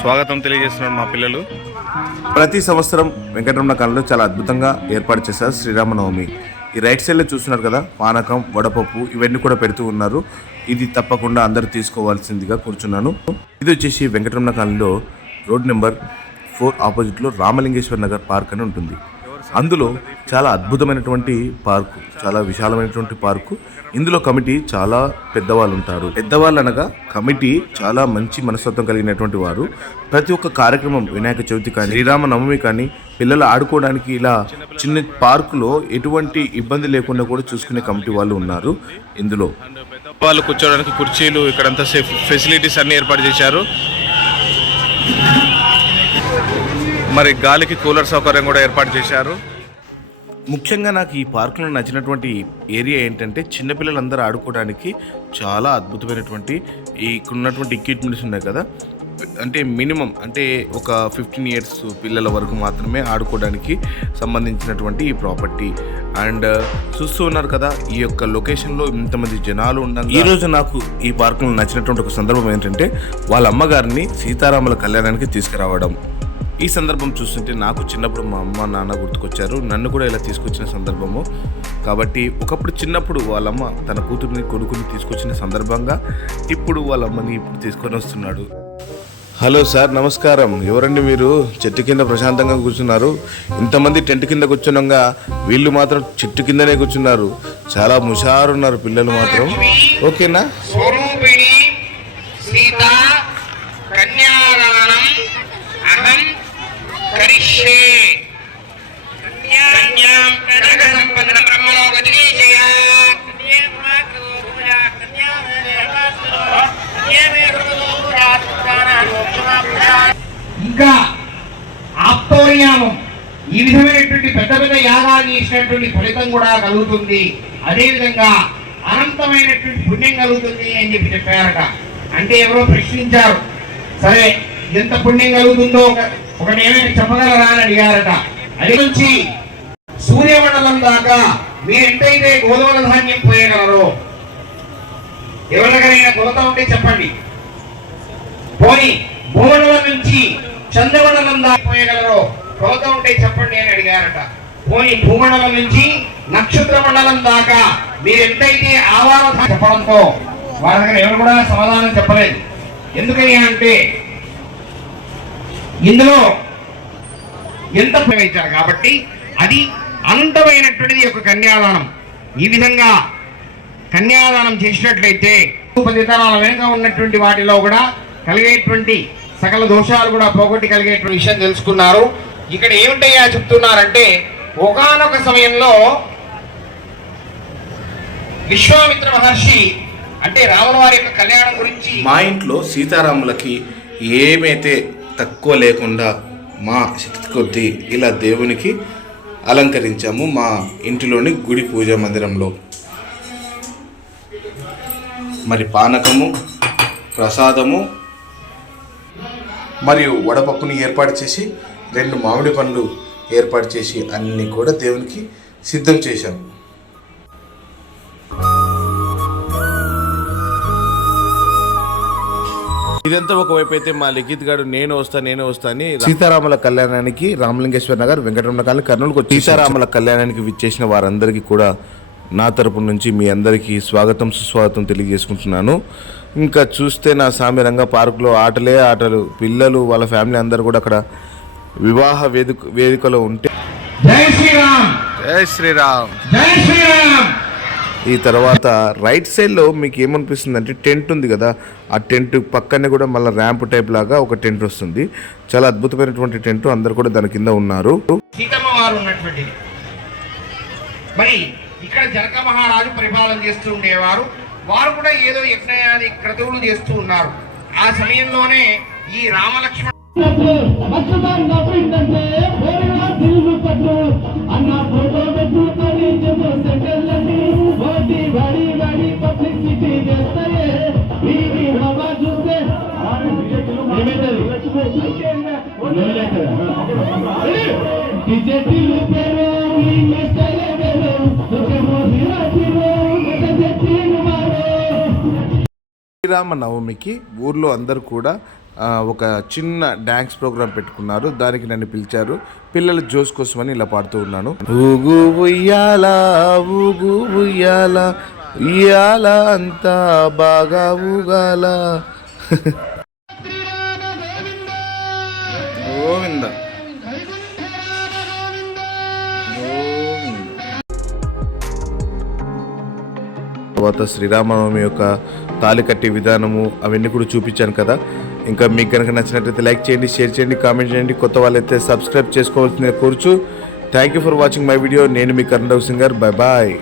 స్వాగతం తెలియజేస్తున్నారు మా పిల్లలు. ప్రతి సంవత్సరం వెంకటరమణ కాలంలో చాలా అద్భుతంగా ఏర్పాటు చేశారు శ్రీరామనవమి. ఈ రైట్ సైడ్లో చూస్తున్నారు కదా పానకం వడపప్పు ఇవన్నీ కూడా పెడుతూ ఉన్నారు. ఇది తప్పకుండా అందరూ తీసుకోవాల్సిందిగా కూర్చున్నాను. ఇది వచ్చేసి వెంకటరమణ కాలంలో రోడ్ నెంబర్ ఫోర్ ఆపోజిట్లో రామలింగేశ్వర్ నగర్ పార్క్ అని ఉంటుంది. అందులో చాలా అద్భుతమైనటువంటి పార్కు చాలా విశాలమైనటువంటి పార్కు. ఇందులో కమిటీ చాలా పెద్దవాళ్ళు ఉంటారు పెద్దవాళ్ళు అనగా కమిటీ చాలా మంచి మనస్తత్వం కలిగినటువంటి వారు. ప్రతి ఒక్క కార్యక్రమం వినాయక చవితి కానీ శ్రీరామ నవమి కానీ పిల్లలు ఆడుకోవడానికి ఇలా చిన్న పార్కులో ఎటువంటి ఇబ్బంది లేకుండా కూడా చూసుకునే కమిటీ వాళ్ళు ఉన్నారు ఇందులో. వాళ్ళు కూర్చోవడానికి కుర్చీలు ఇక్కడంతా సేఫ్ ఫెసిలిటీస్ అన్ని ఏర్పాటు చేశారు. మరి గాలికి కూలర్ సౌకర్యం కూడా ఏర్పాటు చేశారు. ముఖ్యంగా నాకు ఈ పార్కులో నచ్చినటువంటి ఏరియా ఏంటంటే చిన్నపిల్లలందరూ ఆడుకోవడానికి చాలా అద్భుతమైనటువంటి ఈ ఇక్కడ ఉన్నటువంటి ఎక్విప్మెంట్స్ ఉన్నాయి కదా. అంటే మినిమం అంటే ఒక ఫిఫ్టీన్ ఇయర్స్ పిల్లల వరకు మాత్రమే ఆడుకోవడానికి సంబంధించినటువంటి ఈ ప్రాపర్టీ అండ్ చూస్తూ ఉన్నారు కదా ఈ యొక్క లొకేషన్లో ఇంతమంది జనాలు ఉండగా ఈ రోజు నాకు ఈ పార్కులో నచ్చినటువంటి ఒక సందర్భం ఏంటంటే వాళ్ళ అమ్మగారిని సీతారాముల కళ్యాణానికి తీసుకురావడం. ఈ సందర్భం చూస్తుంటే నాకు చిన్నప్పుడు మా అమ్మ నాన్న గుర్తుకొచ్చారు. నన్ను కూడా ఇలా తీసుకొచ్చిన సందర్భము. కాబట్టి ఒకప్పుడు చిన్నప్పుడు వాళ్ళమ్మ తన కూతుర్ని కొడుకుని తీసుకొచ్చిన సందర్భంగా ఇప్పుడు వాళ్ళమ్మని ఇప్పుడు తీసుకొని వస్తున్నాడు. హలో సార్ నమస్కారం. ఎవరండి మీరు? చెట్టు కింద ప్రశాంతంగా కూర్చున్నారు. ఇంతమంది టెంట్ కింద కూర్చున్నాగా వీళ్ళు మాత్రం చెట్టు కిందనే కూర్చున్నారు. చాలా ముషారున్నారు పిల్లలు మాత్రం. ఓకేనా? ఇంకా ఆప్తోర్యామం ఈ విధమైనటువంటి పెద్ద పెద్ద యాగాలు చేసినటువంటి ఫలితం కూడా కలుగుతుంది. అదేవిధంగా అనంతమైనటువంటి పుణ్యం కలుగుతుంది అని చెప్పి చెప్పారట. అంటే ఎవరో ప్రశ్నించారు. సరే ఎంత పుణ్యం కలుగుతుందో ఒక ఒకటి ఏమైనా చెప్పగలరా అని అడిగారట. అది నుంచి సూర్యమండలం దాకా మీరు ఎంతైతే గోధుమల ధాన్యం పోయగలరో ఎవరికైనా కొలత ఉంటే చెప్పండి. పోనీ. భూమండలం నుంచి చంద్రమండలం దాకా పోయగలరో? కొలత ఉంటే చెప్పండి అని అడిగారట. పోని భూమండలం నుంచి నక్షత్ర మండలం దాకా మీరు ఎంతైతే చెప్పడంతో వారి దగ్గర ఎవరు కూడా సమాధానం చెప్పలేదు. ఎందుకని అంటే ఇందులో ఎంత ప్రయోగించారు కాబట్టి అది అనంతమైనటువంటిది ఒక కన్యాదానం. ఈ విధంగా కన్యాదానం చేసినట్లయితే పది తరాల వెనుక ఉన్నటువంటి వాటిలో కూడా కలిగేటువంటి సకల దోషాలు కూడా పోగొట్టి కలిగేటువంటి విషయం తెలుసుకున్నారు. ఇక్కడ ఏమిటయ్యా చెప్తున్నారంటే ఒకానొక సమయంలో విశ్వామిత్ర మహర్షి అంటే రాముల వారి యొక్క కళ్యాణం గురించి మా ఇంట్లో సీతారాములకి ఏమైతే తక్కువ లేకుండా మా శక్తి కొద్దీ ఇలా దేవునికి అలంకరించాము మా ఇంటిలోని గుడి పూజా మందిరంలో. మరి పానకము ప్రసాదము మరియు వడపప్పుని ఏర్పాటు చేసి రెండు మామిడి పండ్లు ఏర్పాటు చేసి అన్నీ కూడా దేవునికి సిద్ధం చేశాం. ఇదంతా ఒకవైపు అయితే మా లిఖిత్ గారు నేను వస్తా నేను వస్తా అని సీతారాముల కళ్యాణానికి రామలింగేశ్వర నగర్ వెంకటరమణ కాలనీ కర్నూలుకు వచ్చి సీతారాముల కళ్యాణానికి విచ్చేసిన వారందరికీ కూడా నా తరపు నుంచి మీ అందరికీ స్వాగతం సుస్వాగతం తెలియజేసుకుంటున్నాను. ఇంకా చూస్తే నా సామిరంగా పార్కులో ఆటలే ఆటలు. పిల్లలు వాళ్ళ ఫ్యామిలీ అందరూ కూడా అక్కడ వివాహ వేదిక వేదికలో ఉంటే జై శ్రీరామ్! జై శ్రీరామ్! జై శ్రీరామ్! ఈ తర్వాత రైట్ సైడ్లో మీకు ఏమనిపిస్తుంది అంటే టెంట్ ఉంది కదా ఆ టెంట్ పక్కనే కూడా మళ్ళీ ర్యాంప్ టైప్ లాగా ఒక టెంట్ వస్తుంది. చాలా అద్భుతమైనటువంటి టెంట్ అందరు కూడా దాని కింద ఉన్నారు. సీతమ్మ వారు ఉన్నటువంటిది మరి ఇక్కడ జనక మహారాజు పరిపాలన చేస్తూ ఉండేవారు వారు కూడా ఏదో యజ్ఞయాది క్రతువులు చేస్తూ ఉన్నారు ఆ సమయంలోనే ఈ రామలక్ష్మణ అద్భుతంగా పిండంటే శ్రీరామ నవమికి ఊర్లో అందరూ కూడా ఒక చిన్న డ్యాన్స్ ప్రోగ్రాం పెట్టుకున్నారు. దానికి నన్ను పిలిచారు. పిల్లల జోస్ కోసమని ఇలా పాడుతూ ఉన్నాను. ఊగు ఉయ్యాల ఊగు ఉయ్యాల ఉయ్యాల అంతా బాగా ఊగాల. గోవింద. తర్వాత శ్రీరామనవమి యొక్క తాలి కట్టే విధానము అవన్నీ కూడా చూపించాను కదా. ఇంకా మీకు కనుక నచ్చినట్లయితే లైక్ చేయండి షేర్ చేయండి కామెంట్ చేయండి. కొత్త వాళ్ళైతే సబ్స్క్రైబ్ చేసుకోవాల్సిందే కోరుచు. Thank you for watching my video నేను మీ కరణ్ సింగర్. Bye bye